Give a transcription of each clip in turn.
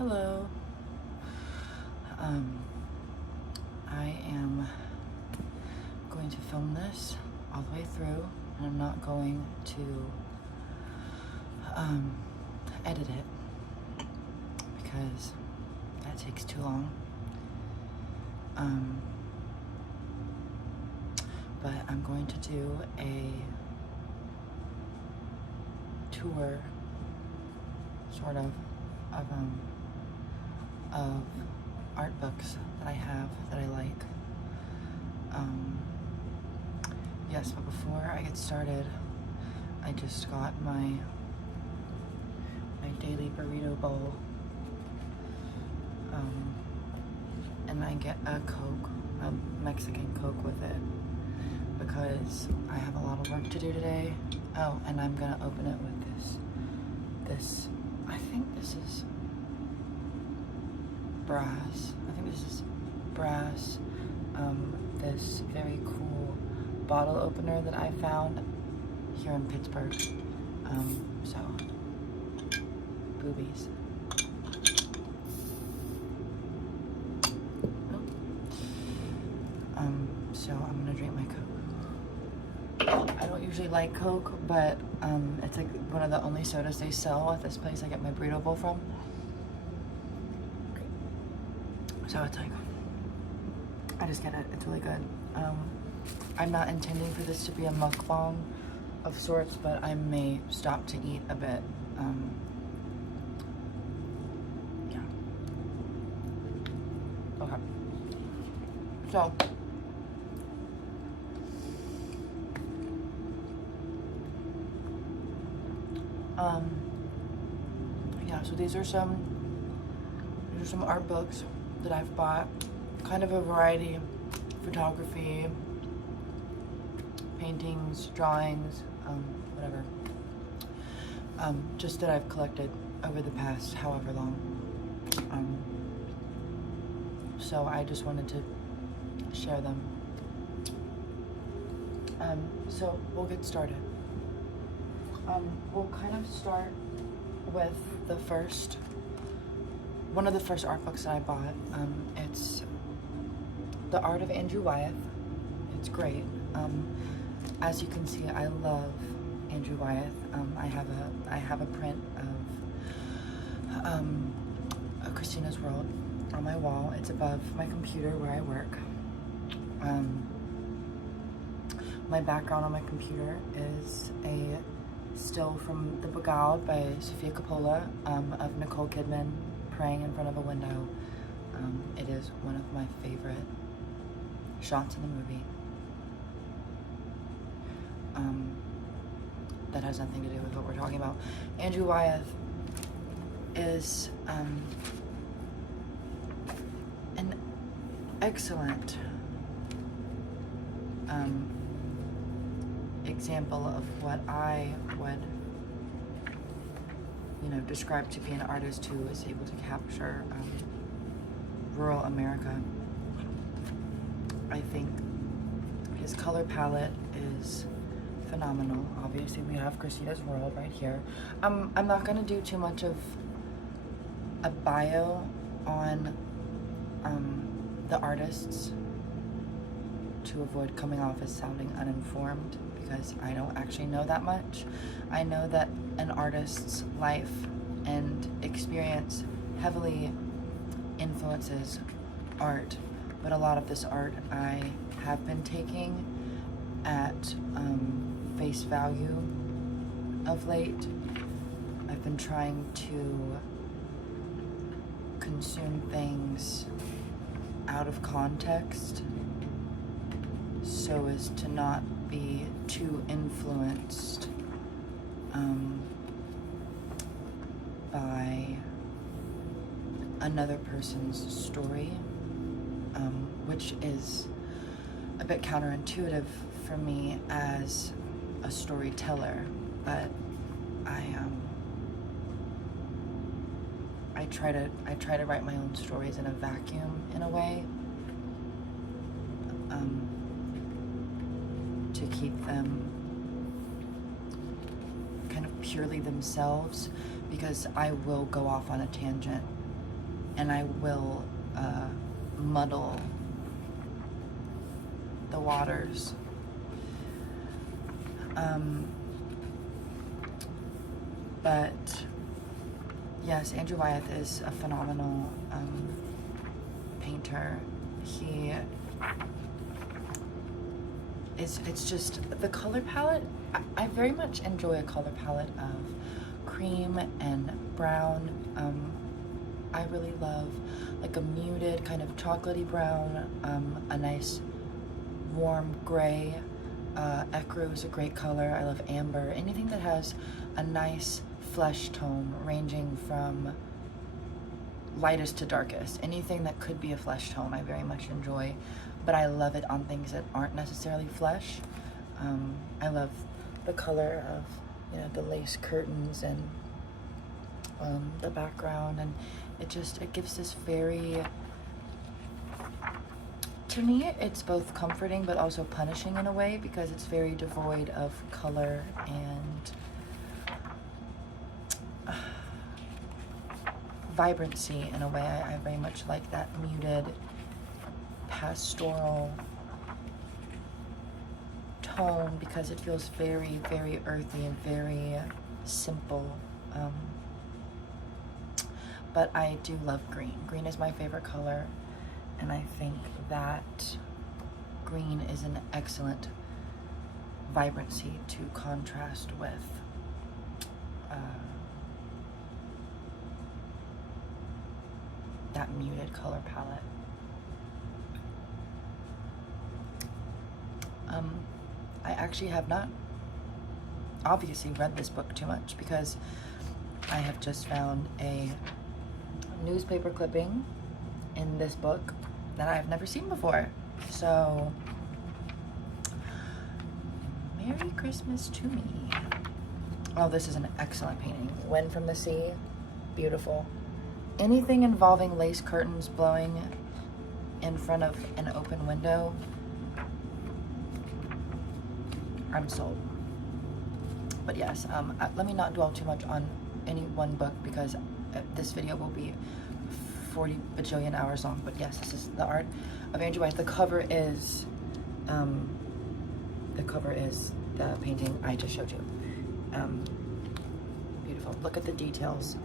Hello. I am going to film this all the way through, and I'm not going to edit it because that takes too long. But I'm going to do a tour, sort of art books that I have that I like. Yes, but before I get started, I just got my daily burrito bowl, and I get a Coke, a Mexican Coke with it, because I have a lot of work to do today. Oh, and I'm gonna open it with this, I think this is brass. This very cool bottle opener that I found here in Pittsburgh. So, boobies. So I'm gonna drink my Coke. I don't usually like Coke, but it's like one of the only sodas they sell at this place I get my burrito bowl from. So it's like, I just get it. It's really good. I'm not intending for this to be a mukbang of sorts, but I may stop to eat a bit. Yeah. Okay. So, yeah, so these are some art books that I've bought, kind of a variety: photography, paintings, drawings, whatever, just that I've collected over the past however long. So I just wanted to share them. So we'll get started. We'll kind of start with one of the first art books that I bought. It's The Art of Andrew Wyeth. It's great. As you can see, I love Andrew Wyeth. I have a print of Christina's World on my wall. It's above my computer where I work. My background on my computer is a still from The Beguiled by Sofia Coppola, of Nicole Kidman praying in front of a window. It is one of my favorite shots in the movie. That has nothing to do with what we're talking about. Andrew Wyeth is an excellent example of what I would, describe to be an artist who is able to capture rural America. I think his color palette is phenomenal. Obviously, we have Christina's World right here. I'm not gonna do too much of a bio on the artists to avoid coming off as sounding uninformed, because I don't actually know that much. I know that an artist's life and experience heavily influences art, but a lot of this art I have been taking at face value of late. I've been trying to consume things out of context so as to not be too influenced by another person's story, which is a bit counterintuitive for me as a storyteller, but I try to write my own stories in a vacuum, in a way, to keep them kind of purely themselves, because I will go off on a tangent and I will muddle the waters. But yes, Andrew Wyeth is a phenomenal painter. It's just the color palette. I very much enjoy a color palette of cream and brown. I really love like a muted kind of chocolatey brown, a nice warm gray. Ecru is a great color. I love amber. Anything that has a nice flesh tone ranging from lightest to darkest. Anything that could be a flesh tone I very much enjoy, but I love it on things that aren't necessarily flesh. I love the color of, you know, the lace curtains and the background, and it gives this very, to me, it's both comforting but also punishing in a way, because it's very devoid of color and vibrancy in a way. I very much like that muted pastoral tone, because it feels very, very earthy and very simple. But I do love green. Green is my favorite color, and I think that green is an excellent vibrancy to contrast with that muted color palette. I actually have not obviously read this book too much, because I have just found a newspaper clipping in this book that I've never seen before. So, Merry Christmas to me. Oh, this is an excellent painting. Wind from the Sea, beautiful. Anything involving lace curtains blowing in front of an open window, I'm sold. But yes, let me not dwell too much on any one book, because this video will be 40 bajillion hours long. But yes, this is The Art of Andrew Wyeth. The cover is the painting I just showed you. Beautiful. Look at the details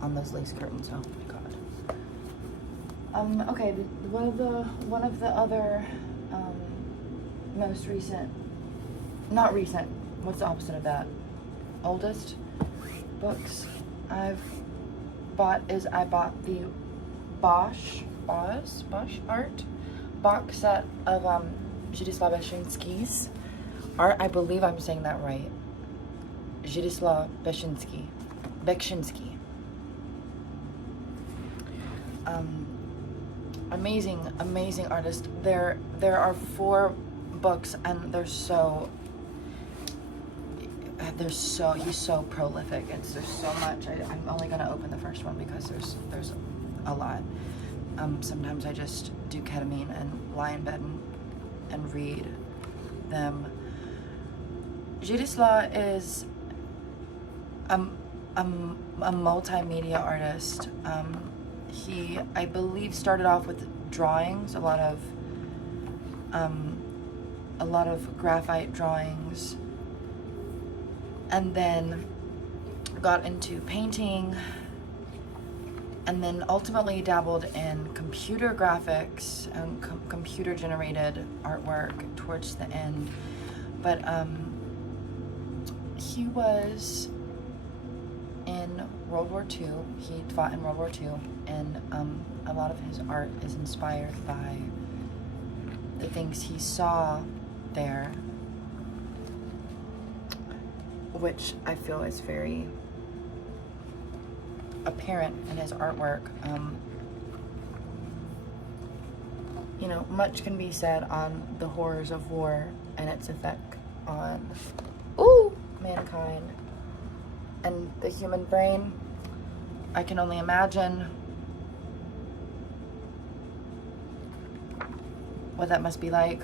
on those lace curtains. Oh my god. Okay, one of the other most recent, not recent, what's the opposite of that? Oldest books I've bought is I bought the Bosch art box set of Zdzisław Beksiński's art. I believe I'm saying that right. Zdzisław Beksiński. Amazing artist. There are 4 books, and he's so prolific. There's so much. I'm only gonna open the first one because there's a lot. Sometimes I just do ketamine and lie in bed and read them. Zdzisław is a multimedia artist. He, I believe, started off with drawings, a lot of graphite drawings, and then got into painting, and then ultimately dabbled in computer graphics and computer generated artwork towards the end. But he was in World War II. He fought in World War II, and a lot of his art is inspired by the things he saw there, which I feel is very apparent in his artwork. You know, much can be said on the horrors of war and its effect on mankind and the human brain. I can only imagine what that must be like.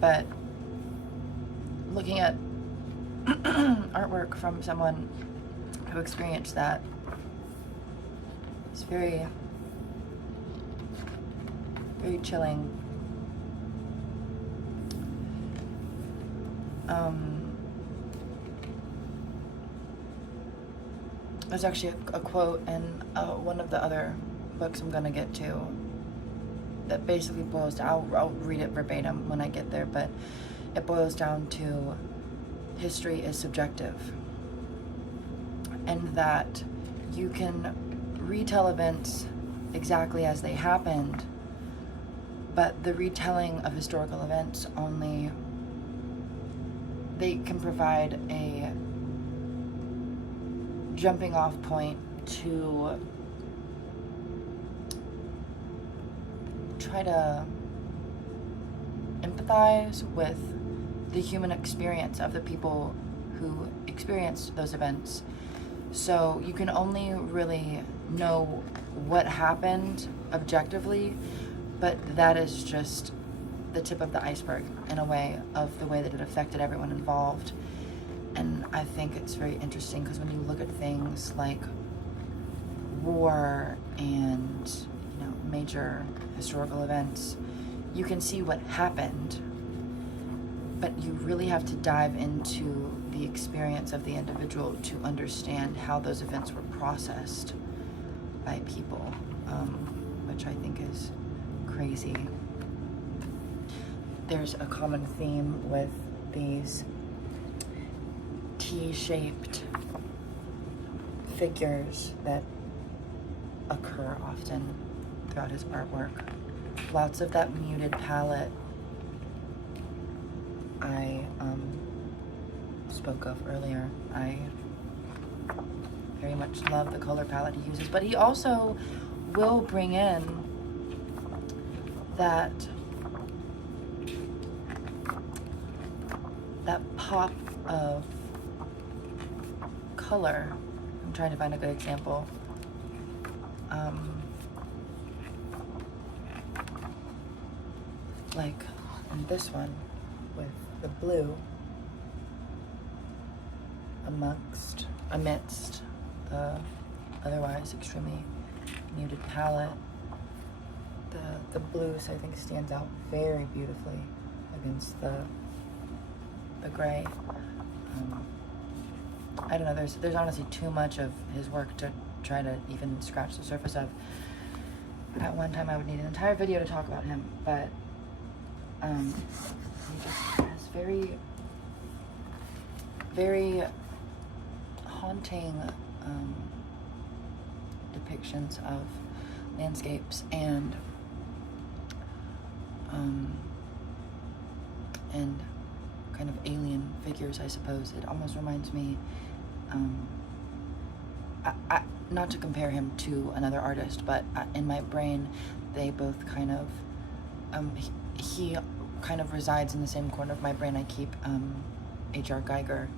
But looking at artwork from someone who experienced that, It's very, very chilling. There's actually a quote in one of the other books I'm gonna get to that basically boils down, I'll read it verbatim when I get there, but it boils down to history is subjective, and that you can retell events exactly as they happened, but the retelling of historical events only, they can provide a jumping off point to try to empathize with the human experience of the people who experienced those events. So you can only really know what happened objectively, but that is just the tip of the iceberg in a way of the way that it affected everyone involved. And I think it's very interesting because when you look at things like war and, you know, major historical events, you can see what happened, but you really have to dive into the experience of the individual to understand how those events were processed by people, which I think is crazy. There's a common theme with these T-shaped figures that occur often throughout his artwork. Lots of that muted palette I spoke of earlier. I very much love the color palette he uses, but he also will bring in that pop of color. I'm trying to find a good example. Like in this one with the blue amidst the otherwise extremely muted palette. The blues, I think, stands out very beautifully against the gray. I don't know, there's honestly too much of his work to try to even scratch the surface of. At one time I would need an entire video to talk about him, but he just has very, very haunting depictions of landscapes and kind of alien figures, I suppose. It almost reminds me, not to compare him to another artist, but in my brain, they both kind of, he kind of resides in the same corner of my brain. I keep H.R. Geiger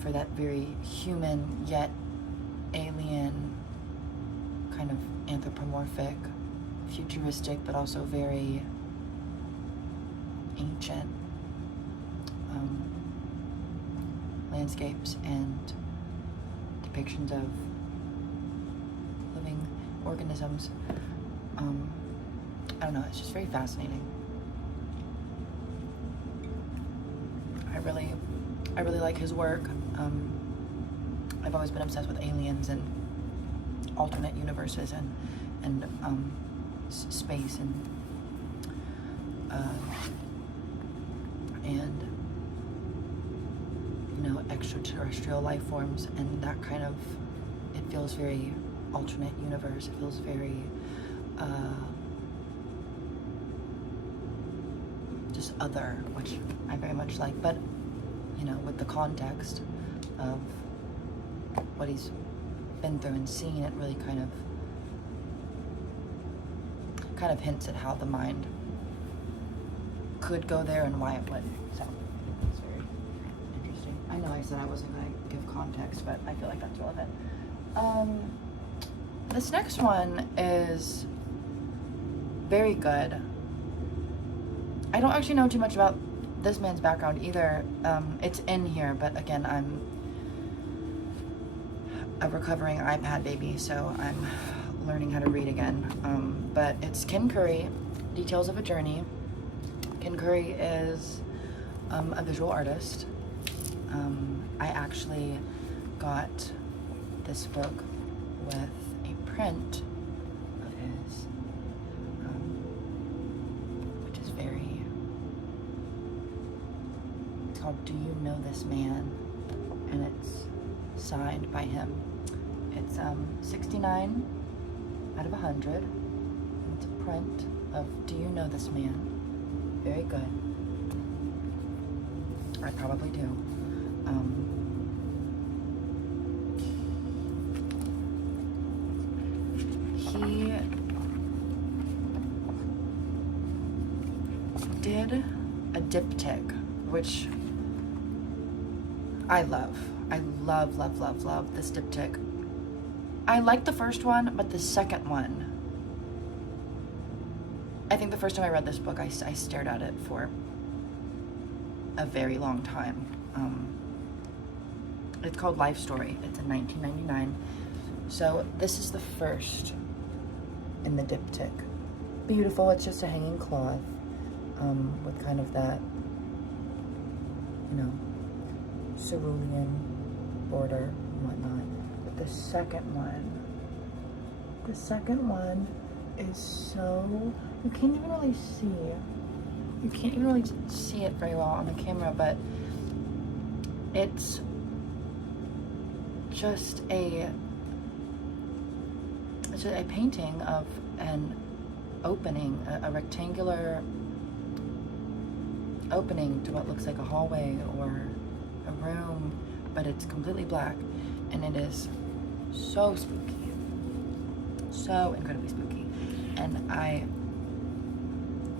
for that very human yet alien, kind of anthropomorphic, futuristic, but also very ancient landscapes and depictions of living organisms. I don't know, it's just very fascinating. I really like his work. I've always been obsessed with aliens and alternate universes and space and you know, extraterrestrial life forms, and that kind of, it feels very alternate universe. It feels very just other, which I very much like, but you know, with the context of what he's been through and seen, it really kind of hints at how the mind could go there and why it would. So it's very interesting. I know I said I wasn't going to give context, but I feel like that's relevant. This next one is very good. I don't actually know too much about this man's background either. It's in here, but again, I'm a recovering iPad baby, so I'm learning how to read again. But it's Ken Curry, Details of a Journey. Ken Curry is a visual artist. I actually got this book with a print of his, which is very, it's called Do You Know This Man? And it's signed by him. It's 69 out of 100. It's a print of Do You Know This Man? Very good. I probably do. He did a diptych, which I love. I love, love, love, love this diptych. I like the first one, but the second one, I think the first time I read this book, I stared at it for a very long time. It's called Life Story. It's in 1999. So this is the first in the diptych. Beautiful. It's just a hanging cloth with kind of that, you know, cerulean border and whatnot. But the second one is so, you can't even really see it very well on the camera, but it's just a painting of an opening, a rectangular opening to what looks like a hallway or a room, but it's completely black, and it is so spooky, so incredibly spooky. And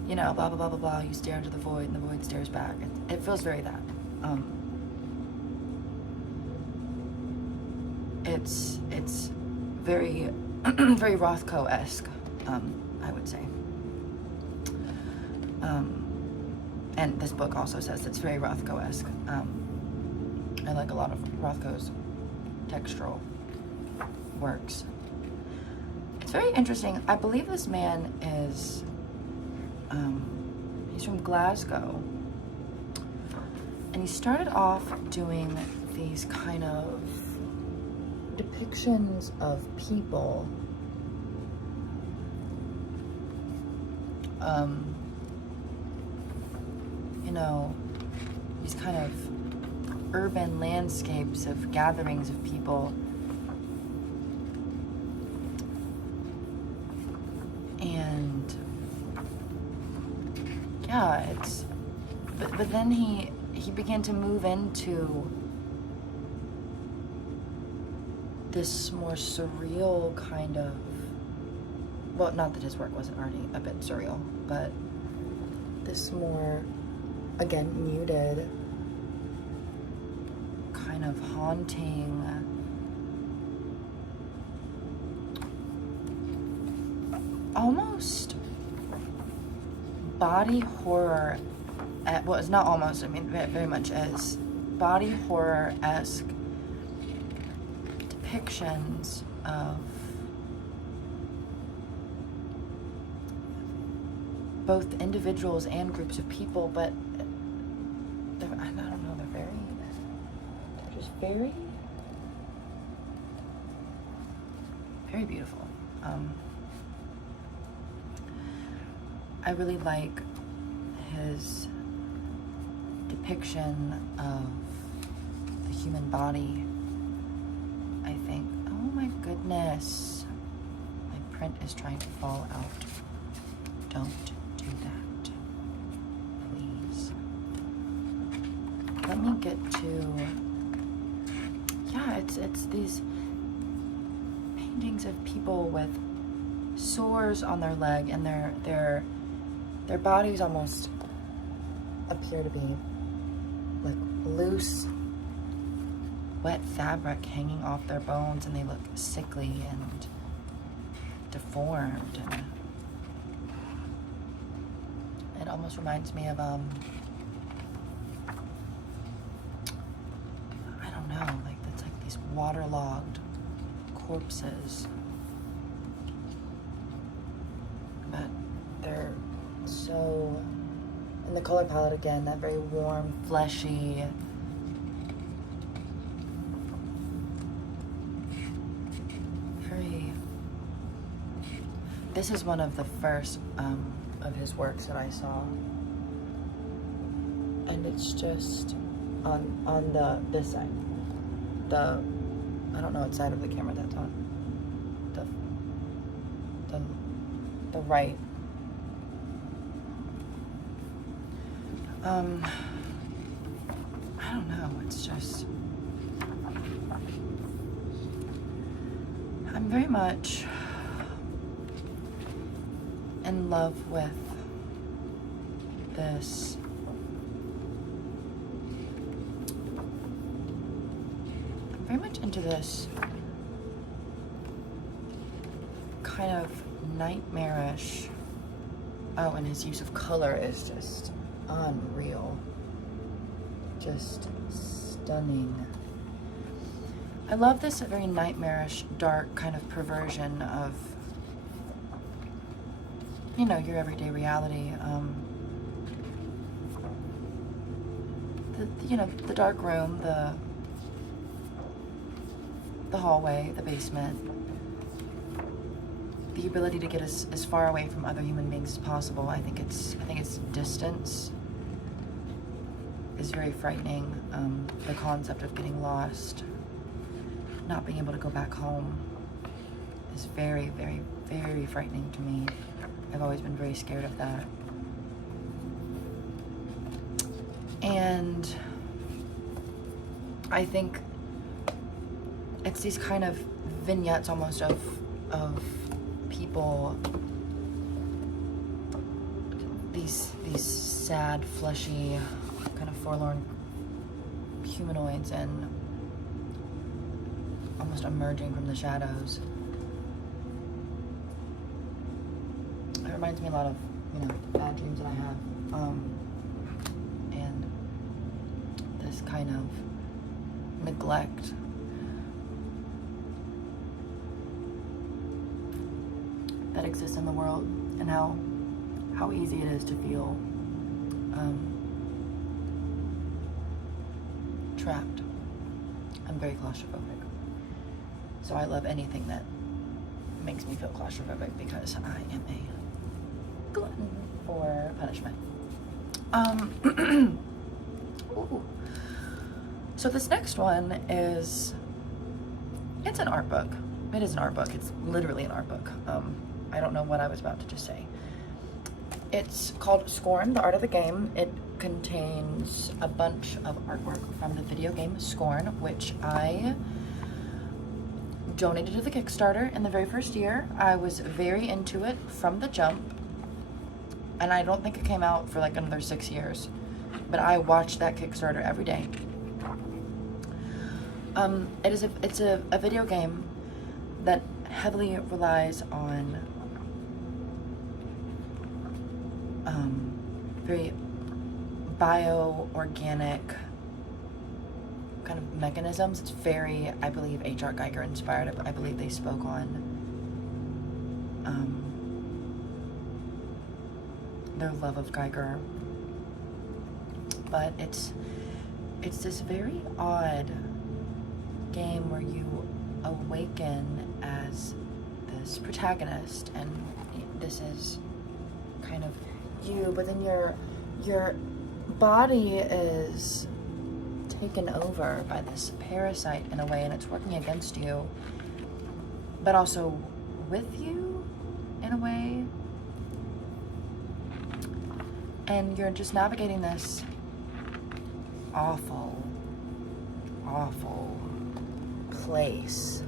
you know, blah, blah, blah, blah, blah, you stare into the void and the void stares back. It feels very that. It's very, very Rothko-esque, I would say. And this book also says it's very Rothko-esque. I like a lot of Rothko's textural works. It's very interesting. I believe this man is, he's from Glasgow. And he started off doing these kind of depictions of people. You know, these kind of urban landscapes of gatherings of people. And yeah, it's, but then he began to move into this more surreal kind of, well, not that his work wasn't already a bit surreal, but this more, again, muted, kind of haunting, almost body horror, well, it's not almost, I mean, very much as body horror-esque depictions of both individuals and groups of people, but I don't know, they're just very, very beautiful. I really like his depiction of the human body. I think, oh my goodness, my print is trying to fall out. Don't do that, please. Let me get to, yeah, it's these paintings of people with sores on their leg, and their bodies almost appear to be like loose, wet fabric hanging off their bones, and they look sickly and deformed. And it almost reminds me of I don't know, like it's like these waterlogged corpses. so, and the color palette again, that very warm, fleshy, very, this is one of the first of his works that I saw, and it's just on this side, I don't know what side of the camera that's on, the right. I don't know, it's just, I'm very much in love with this I'm very much into this kind of nightmarish, oh, and his use of color is just unreal, just stunning. I love this very nightmarish, dark kind of perversion of, you know, your everyday reality. You know, the dark room, the hallway, the basement, the ability to get as far away from other human beings as possible. I think it's distance is very frightening. The concept of getting lost, not being able to go back home is very, very, very frightening to me. I've always been very scared of that. And I think it's these kind of vignettes almost of people, these sad, fleshy, kind of forlorn humanoids, and almost emerging from the shadows. It reminds me a lot of, you know, bad dreams that I have, and this kind of neglect that exists in the world, and how easy it is to feel trapped. I'm very claustrophobic, so I love anything that makes me feel claustrophobic because I am a glutton for punishment. Ooh. So this next one is, it's an art book. It is an art book. It's literally an art book. I don't know what I was about to just say. It's called Scorn, The Art of the Game. It contains a bunch of artwork from the video game Scorn, which I donated to the Kickstarter in the very first year. I was very into it from the jump, and I don't think it came out for like another 6 years, but I watched that Kickstarter every day. It's a video game that heavily relies on very bio-organic kind of mechanisms. It's very, I believe, H.R. Geiger inspired. I believe they spoke on their love of Geiger. But it's this very odd game where you awaken as this protagonist, and this is kind of you, but then your body is taken over by this parasite in a way, and it's working against you, but also with you in a way. And you're just navigating this awful place.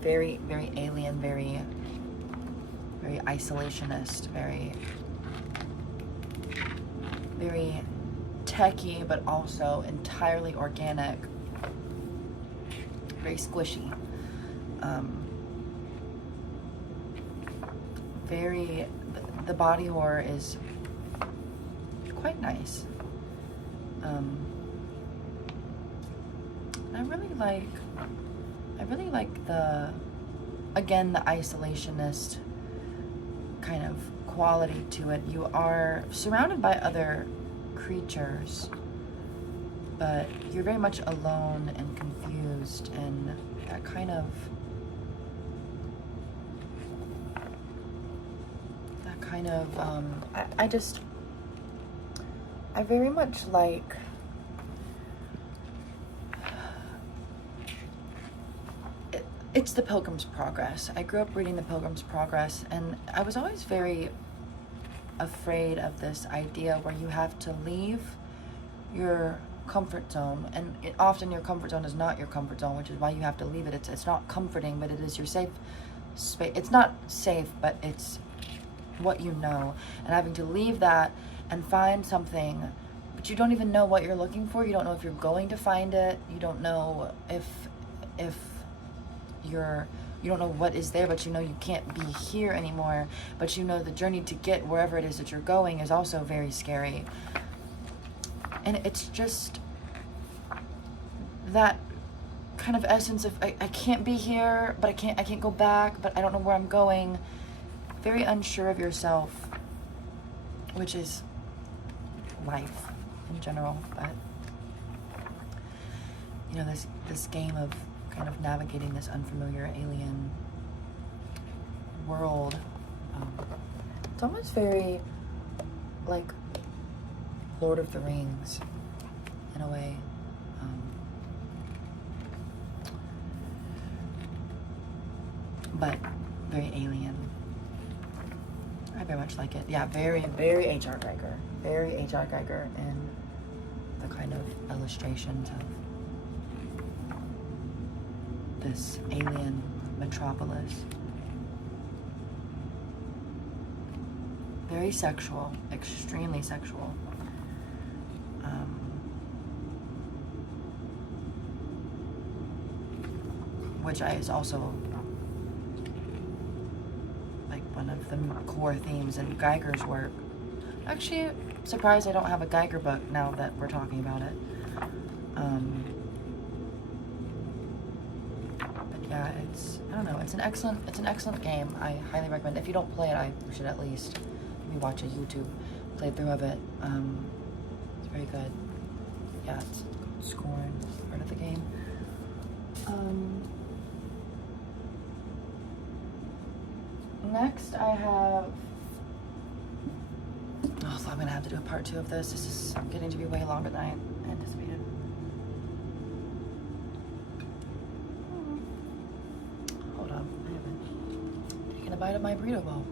Very, very alien, very isolationist, very techy, but also entirely organic, very squishy. The body horror is quite nice. I really like the isolationist kind of quality to it. You are surrounded by other creatures, but you're very much alone and confused, and that kind of I very much like it's the Pilgrim's Progress. I grew up reading the Pilgrim's Progress, and I was always very afraid of this idea where you have to leave your comfort zone, and often your comfort zone is not your comfort zone, which is why you have to leave it. It's not comforting, but it is your safe space. It's not safe, but it's what you know, and having to leave that and find something, but you don't even know what you're looking for. You don't know if you're going to find it. You don't know if you don't know what is there, but you know you can't be here anymore, but you know the journey to get wherever it is that you're going is also very scary. And it's just that kind of essence of I can't be here, but I can't go back, but I don't know where I'm going. Very unsure of yourself, which is life in general. But you know, this game of kind of navigating this unfamiliar alien world, it's almost very like Lord of the Rings in a way. But very alien. I very much like it. Yeah, very, very H.R. Geiger. Very H.R. Geiger in the kind of illustrations of this alien metropolis. Very sexual, extremely sexual. Which is also like one of the core themes in Geiger's work. Actually, surprised I don't have a Geiger book now that we're talking about it. But yeah, I don't know, it's an excellent game. I highly recommend it. If you don't play it, I should at least maybe watch a YouTube playthrough of it. It's very good. Yeah, it's Scorn, part of the game. Next, I have. Oh, so I'm gonna have to do a part 2 of this. This is getting to be way longer than I anticipated. Hold on, I haven't taken a bite of my burrito bowl.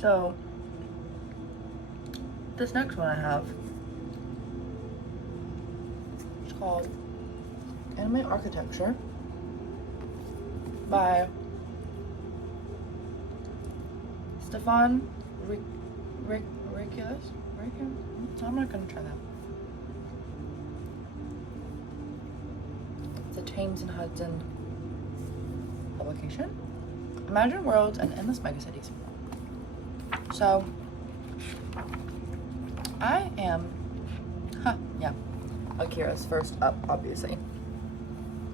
So, this next one I have is called Anime Architecture by Stefan Riculus. I'm not gonna try that. It's a Thames and Hudson publication. Imagine worlds and endless megacities. So, I am, yeah, Akira's first up, obviously.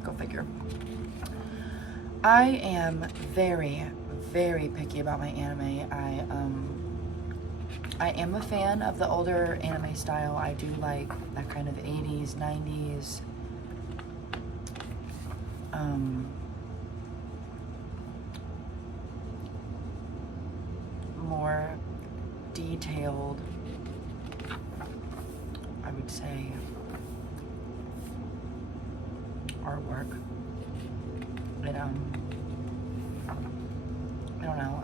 Go figure. I am very, very picky about my anime. I am a fan of the older anime style. I do like that kind of 80s, 90s, more detailed, I would say, artwork. And I don't know,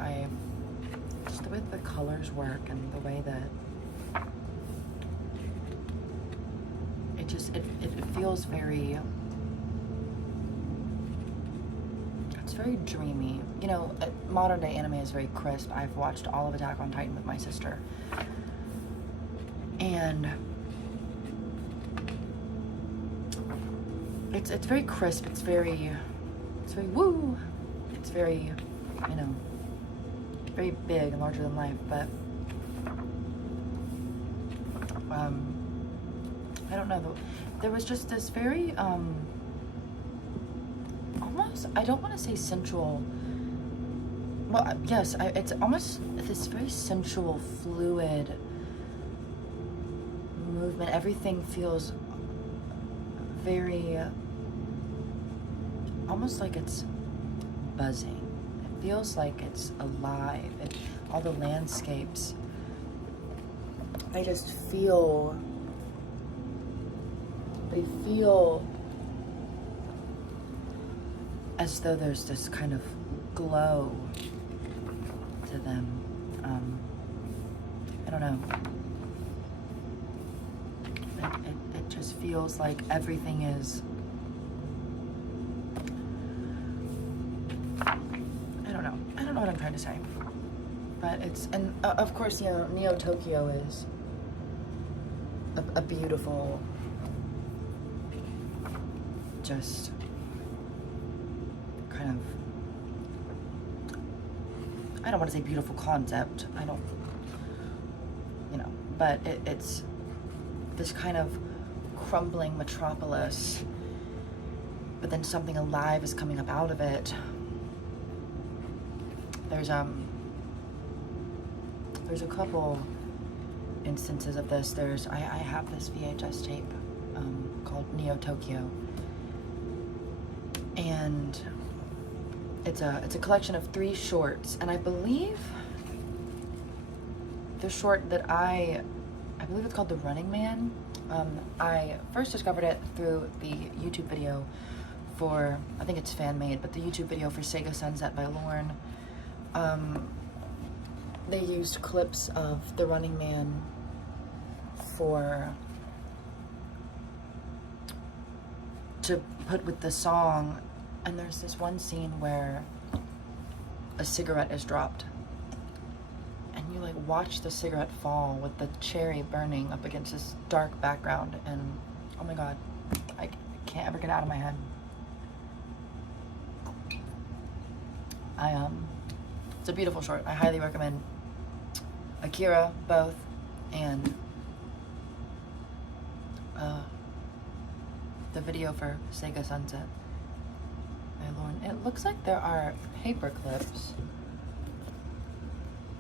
just the way the colors work and the way that it feels very, it's very dreamy. You know, modern day anime is very crisp. I've watched all of Attack on Titan with my sister. And it's very crisp, it's very woo. It's very, you know, very big and larger than life, but I don't know, there was just this very almost, I don't want to say sensual, well, yes, it's almost this very sensual, fluid movement. Everything feels very, almost like it's buzzing. It feels like it's alive. All the landscapes, they just feel, they feel as though there's this kind of glow to them. I don't know. It just feels like everything is, I don't know what I'm trying to say. But it's, and of course, you know, Neo Tokyo is a beautiful, just kind of, I don't want to say beautiful concept, I don't, you know, but it's this kind of crumbling metropolis, but then something alive is coming up out of it. There's a couple instances of this. I have this VHS tape called Neo Tokyo, and it's a collection of 3 shorts, and I believe the short that I believe it's called The Running Man. I first discovered it through the YouTube video for, I think it's fan made, but the YouTube video for Sega Sunset by Lorne. They used clips of The Running Man to put with the song, and there's this one scene where a cigarette is dropped, and you like watch the cigarette fall with the cherry burning up against this dark background, and oh my god, I can't ever get it out of my head. It's a beautiful short. I highly recommend Akira, both, and the video for Sega Sunset by Lorne. It looks like there are paper clips.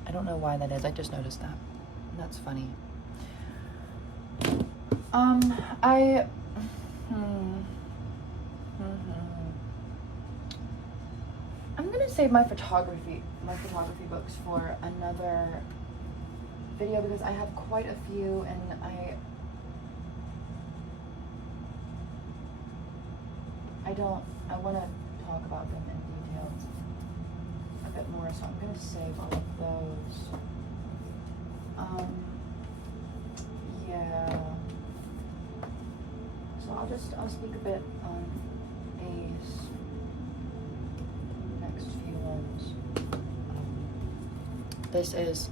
I don't know why that is. I just noticed that. That's funny. I'm gonna save my photography books for another video, because I have quite a few, and I want to talk about them in detail a bit more, so I'm gonna save all of those. Yeah. So I'll speak a bit on these next few ones. This is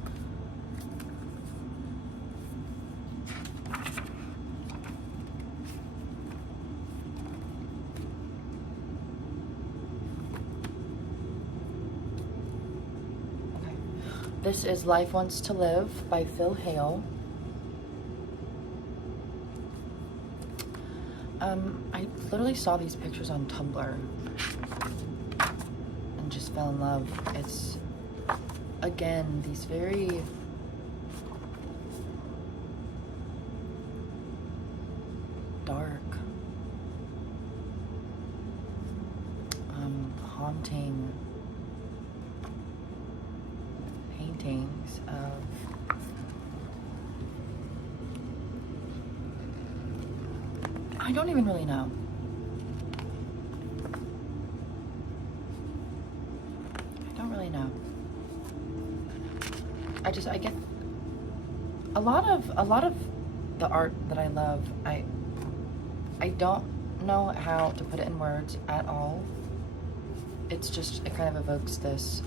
This is Life Wants to Live by Phil Hale. I literally saw these pictures on Tumblr and just fell in love. It's, again, these very dark, haunting paintings of I don't even really know. I don't really know. I get a lot of the art that I love. I don't know how to put it in words at all. It's just, it kind of evokes this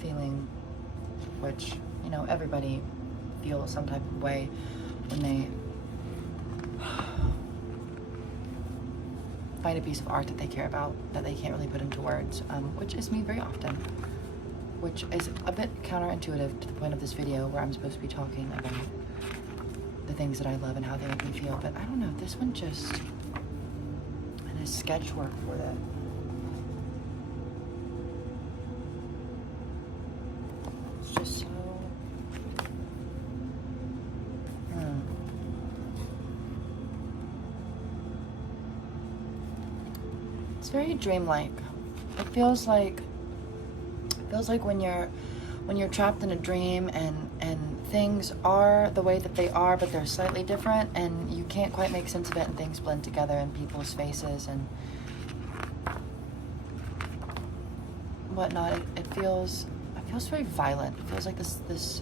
feeling, which, you know, everybody feels some type of way when they find a piece of art that they care about that they can't really put into words, which is me very often, which is a bit counterintuitive to the point of this video where I'm supposed to be talking about the things that I love and how they make me feel. But I don't know, this one just, and his sketch work for that. It's just so, it's very dreamlike. It feels like when you're trapped in a dream and things are the way that they are, but they're slightly different, and you can't quite make sense of it, and things blend together in people's faces and whatnot. It feels very violent. It feels like this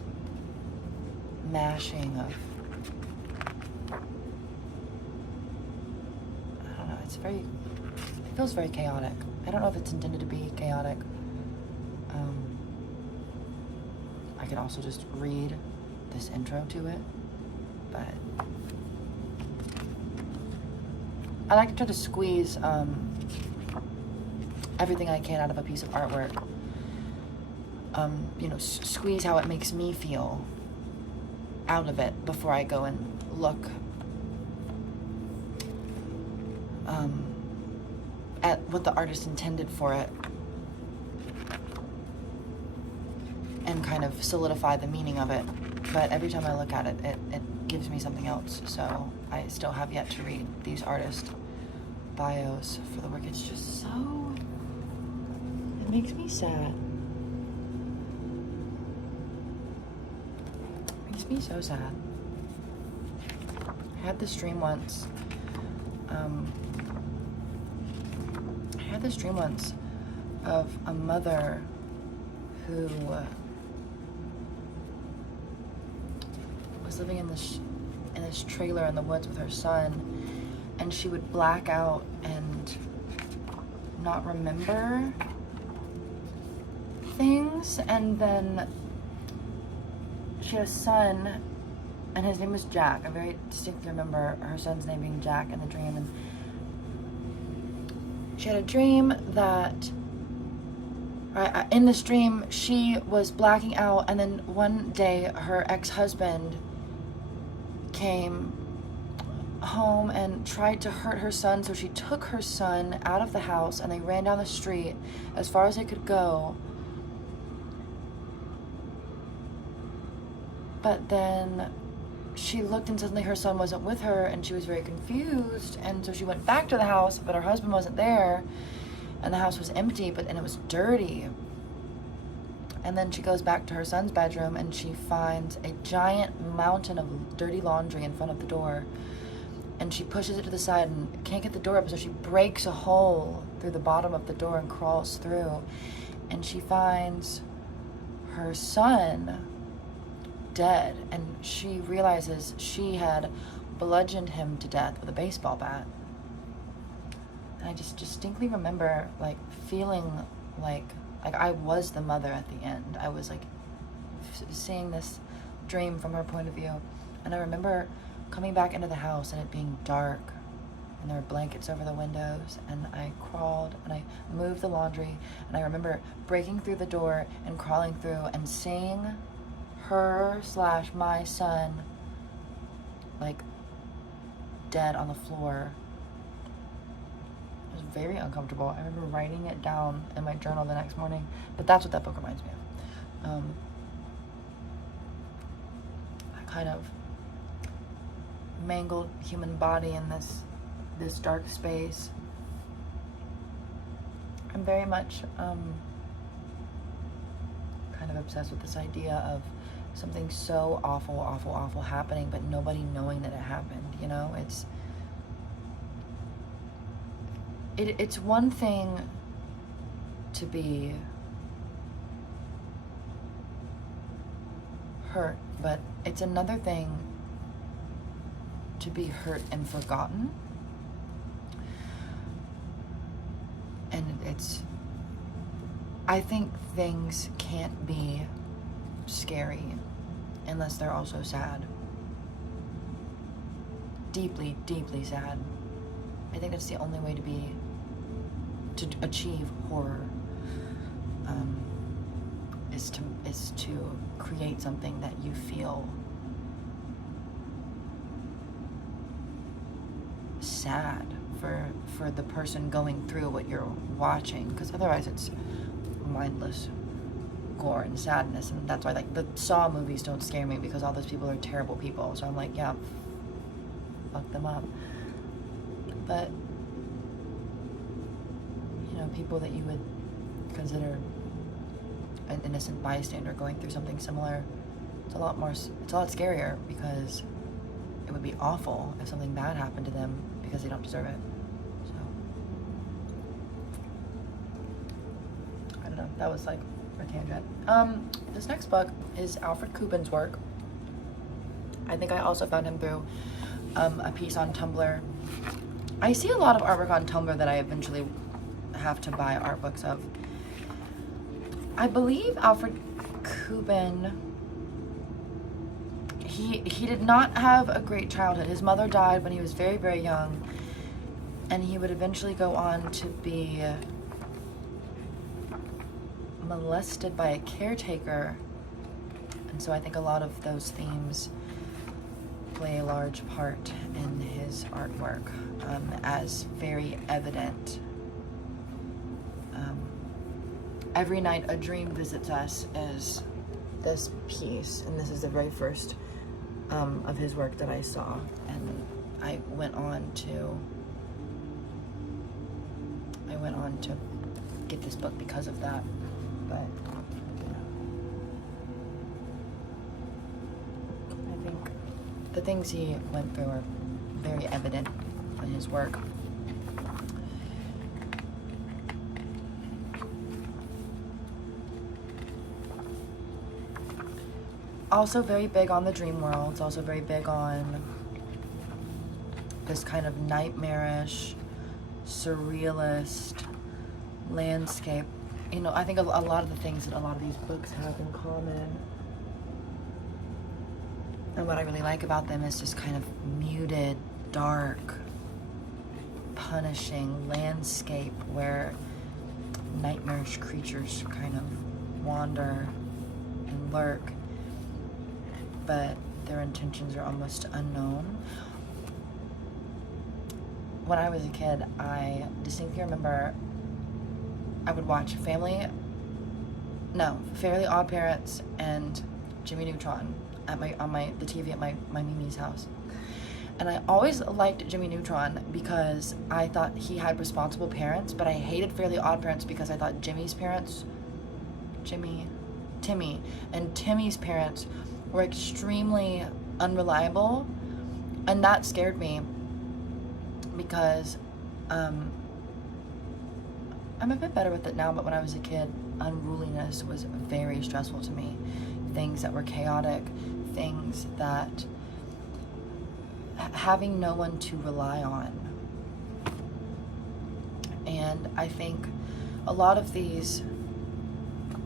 mashing of, I don't know, it feels very chaotic. I don't know if it's intended to be chaotic. I can also just read this intro to it, but I like to try to squeeze everything I can out of a piece of artwork. You know, squeeze how it makes me feel out of it before I go and look at what the artist intended for it and kind of solidify the meaning of it. But every time I look at it, it gives me something else. So I still have yet to read these artist bios for the work. It's just so, it makes me sad. It makes me so sad. I had this dream once. Of a mother who was living in this trailer in the woods with her son, and she would black out and not remember things, and then she had a son, and his name was Jack. I very distinctly remember her son's name being Jack in the dream, and she had a dream that, in this dream, she was blacking out, and then one day her ex-husband came home and tried to hurt her son, so she took her son out of the house and they ran down the street as far as they could go. But then she looked and suddenly her son wasn't with her, and she was very confused, and so she went back to the house, but her husband wasn't there, and the house was empty, and it was dirty. And then she goes back to her son's bedroom and she finds a giant mountain of dirty laundry in front of the door, and she pushes it to the side and can't get the door up, so she breaks a hole through the bottom of the door and crawls through, and she finds her son dead, and she realizes she had bludgeoned him to death with a baseball bat. And I just distinctly remember like feeling like I was the mother at the end. I was like seeing this dream from her point of view, and I remember coming back into the house and it being dark, and there were blankets over the windows, and I crawled and I moved the laundry, and I remember breaking through the door and crawling through and seeing her/my son like dead on the floor. It was very uncomfortable. I remember writing it down in my journal the next morning, but that's what that book reminds me of. That kind of mangled human body in this dark space. I'm very much kind of obsessed with this idea of something so awful happening, but nobody knowing that it happened. You know, it's one thing to be hurt, but it's another thing to be hurt and forgotten. And I think things can't be scary unless they're also sad. Deeply, deeply sad. think that's the only way to achieve horror, is to create something that you feel sad for the person going through what you're watching, because otherwise it's mindless gore and sadness. And that's why, like, the Saw movies don't scare me, because all those people are terrible people, so I'm like, yeah, fuck them up. But you know, people that you would consider an innocent bystander going through something similar, it's a lot scarier, because it would be awful if something bad happened to them because they don't deserve it. So I don't know, that was like a tangent. This next book is Alfred Kubin's work. I think I also found him through a piece on Tumblr. I see a lot of artwork on Tumblr that I eventually have to buy art books of. I believe Alfred Kubin, he did not have a great childhood. His mother died when he was very, very young, and he would eventually go on to be molested by a caretaker. And so I think a lot of those themes play a large part in his artwork, as very evident. Every Night a Dream Visits Us is this piece, and this is the very first of his work that I saw, and I went on to get this book because of that. But I think the things he went through are very evident in his work. Also very big on the dream worlds, also very big on this kind of nightmarish, surrealist landscape. You know, I think a lot of the things that a lot of these books have in common, and what I really like about them, is just kind of muted, dark, punishing landscape where nightmarish creatures kind of wander and lurk, but their intentions are almost unknown. When I was a kid, I distinctly remember I would watch Fairly Odd Parents and Jimmy Neutron at the TV at my Mimi's house. And I always liked Jimmy Neutron because I thought he had responsible parents, but I hated Fairly Odd Parents because I thought Timmy and Timmy's parents were extremely unreliable, and that scared me because I'm a bit better with it now, but when I was a kid, unruliness was very stressful to me. Things that were chaotic, things that having no one to rely on. And I think a lot of these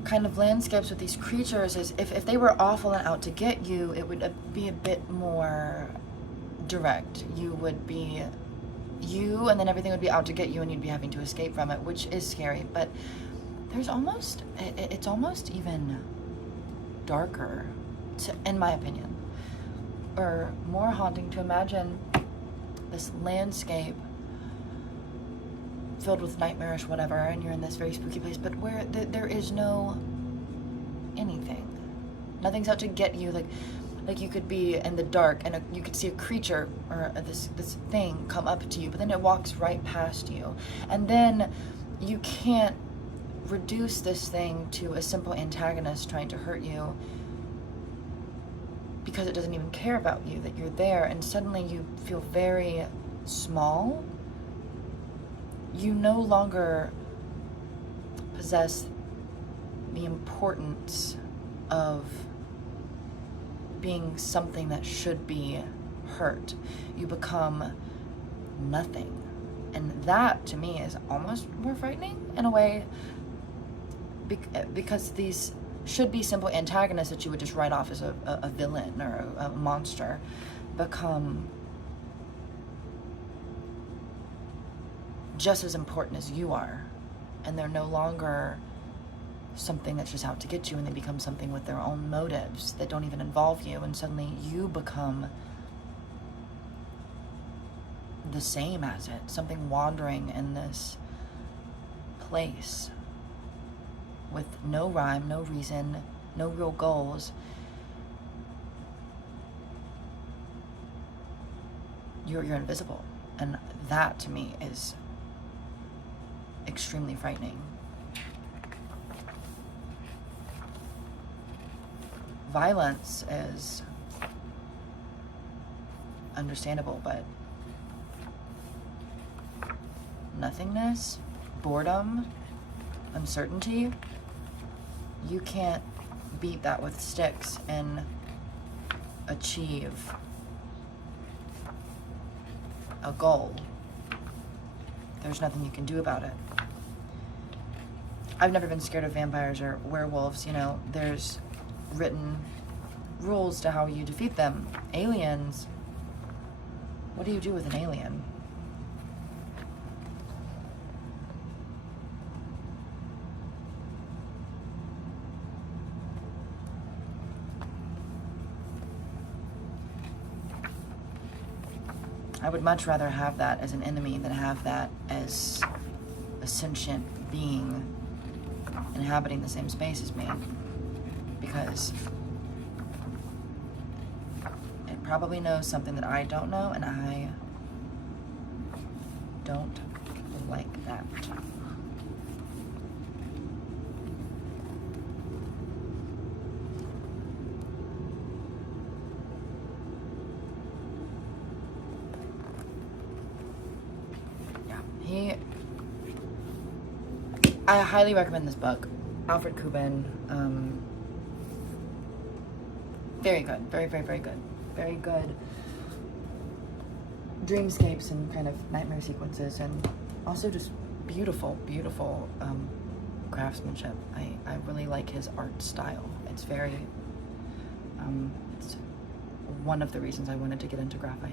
kind of landscapes with these creatures is if they were awful and out to get you, it would be a bit more direct. You would be you, and then everything would be out to get you, and you'd be having to escape from it, which is scary. But it's almost even darker, in my opinion, or more haunting to imagine this landscape filled with nightmarish whatever, and you're in this very spooky place, but where there is no anything. Nothing's out to get you. Like you could be in the dark and you could see a creature or this thing come up to you, but then it walks right past you, and then you can't reduce this thing to a simple antagonist trying to hurt you because it doesn't even care about you, that you're there, and suddenly you feel very small. You no longer possess the importance of being something that should be hurt. You become nothing. And that, to me, is almost more frightening in a way, because these should be simple antagonists that you would just write off as a villain or a monster become just as important as you are, and they're no longer something that's just out to get you, and they become something with their own motives that don't even involve you, and suddenly you become the same as it, something wandering in this place with no rhyme, no reason, no real goals. You're invisible, and that to me is extremely frightening. Violence is understandable, but nothingness, boredom, uncertainty, you can't beat that with sticks and achieve a goal. There's nothing you can do about it. I've never been scared of vampires or werewolves. You know, there's written rules to how you defeat them. Aliens, what do you do with an alien? I would much rather have that as an enemy than have that as a sentient being inhabiting the same space as me, because it probably knows something that I don't know, and I don't like that. I highly recommend this book. Alfred Kubin. Very good. Very, very, very good. Very good dreamscapes and kind of nightmare sequences, and also just beautiful, beautiful craftsmanship. I really like his art style. It's very, it's one of the reasons I wanted to get into graphite.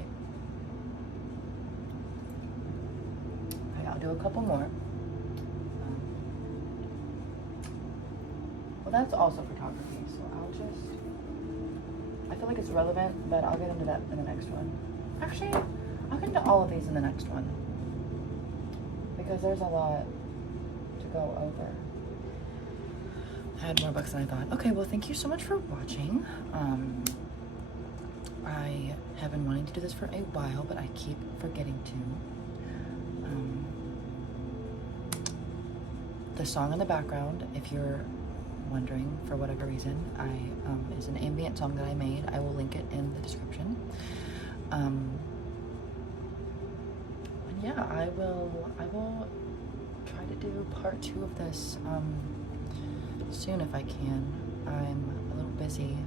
Okay, I'll do a couple more. That's also photography, so I feel like it's relevant, but I'll get into that in the next one. Actually, I'll get into all of these in the next one, because there's a lot to go over. I had more books than I thought. Okay, well, thank you so much for watching. I have been wanting to do this for a while, but I keep forgetting to. The song in the background, if you're wondering for whatever reason, is an ambient song that I made. I will link it in the description. And yeah, I will try to do part 2 of this soon if I can. I'm a little busy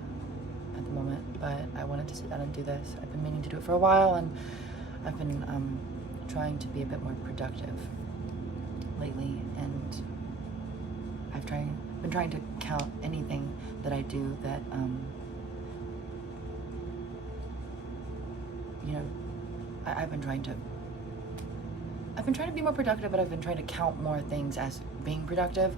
at the moment, but I wanted to sit down and do this. I've been meaning to do it for a while, and I've been trying to be a bit more productive lately, and I've been trying to count anything that I do that, you know, I've been trying to be more productive, but I've been trying to count more things as being productive,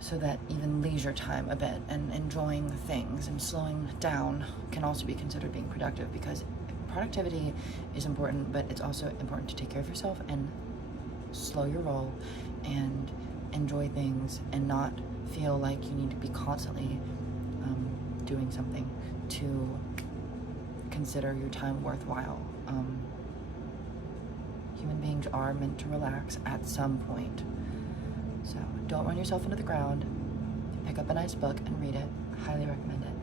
so that even leisure time a bit and enjoying things and slowing down can also be considered being productive, because productivity is important, but it's also important to take care of yourself and slow your roll and enjoy things and not feel like you need to be constantly doing something to consider your time worthwhile. Human beings are meant to relax at some point. So don't run yourself into the ground. Pick up a nice book and read it. Highly recommend it.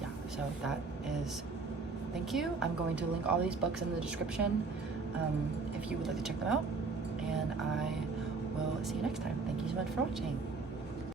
Yeah, so that is, thank you. I'm going to link all these books in the description if you would like to check them out. And I will see you next time. Thank you so much for watching.